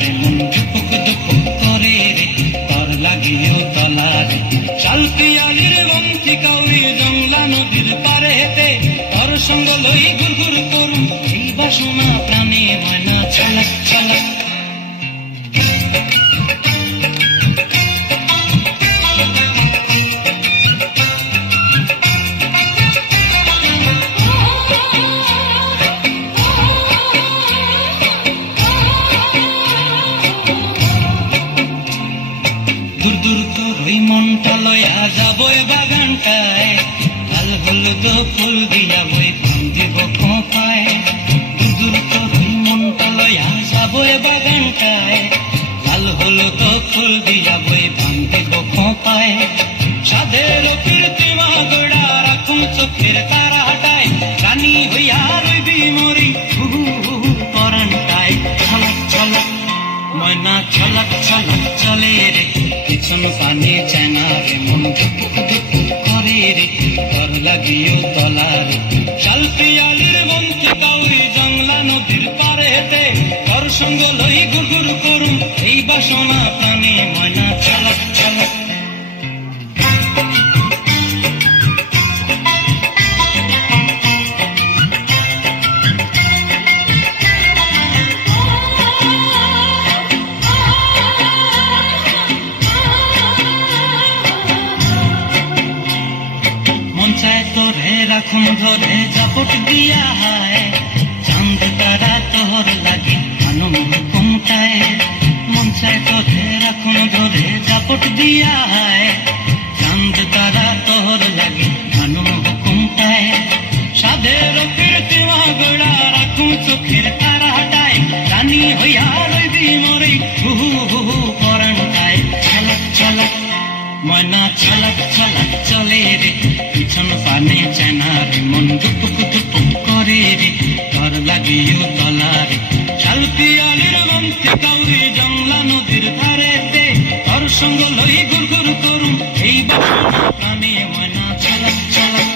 রে মন দুপুক দুপুক করে রে তোর লাগিও তলা রে চাল পিয়ালির বন্ধি কাউরি জংলা নদীর পারে হেতে তোর সঙ্গ লই গুরগুর করুম এই বাসনা প্রাণে ময়না ছলক ছলক দূর দূর তোর ওই মনটা লয়া যাবো বাগানটায় লাল হলুদ ফুল দিয়া বই বান্ধিব খোঁপায় দূর দূর তোর ওই মনটা লয়া যাবো বাগানটায় লাল হলুদ ফুল দিয়া বই বান্ধিব খোঁপায় সাধের কীর্তি মাগড়া রাখুন চোখের তারা হাটায় রানী হইয়া রইবি মরি হুহু হুহু পরানটায় ছলক ছলক ময়না ছলক ছলক চলে রে পিছন পানি চেনা রে মন দুপুক দুপুক করে রে তোর লাগিও তলা রে শাল পিয়ালির বন্ধি কাউরি জংলা নদীর পারে হেতে তোর সঙ্গ লই গুরগুর করুম এই বাসনা প্রাণে ময়না ছলক ছলক তোরে রাখুন ধরে জাপট দিয়া হায় চাঁদ তারা তোর লাগে আনম হুকুমটায় মন চায় তোরে রাখুন ধরে জাপট দিয়া হায় চাঁদ তারা তোর লাগে আনম হুকুমটায় সাধের কীর্তি মাগড়া রাখুন চোখের তারা হাটায় রানী হইয়া রইবি মরে হুহু হুহু পরানটায় ছলক ছলক ময়না ছলক ছলক চলে রে পিছন পানে চেনা রে মন দুপুক দুপুক করে রে তোর লাগিও তলা রে শাল পিয়ালির বন্ধি কাউরি জংলা নদীর ধারেতে তোর সঙ্গ লই গুরগুর করুম এই বাসনা প্রাণে ময়না ছলক ছলক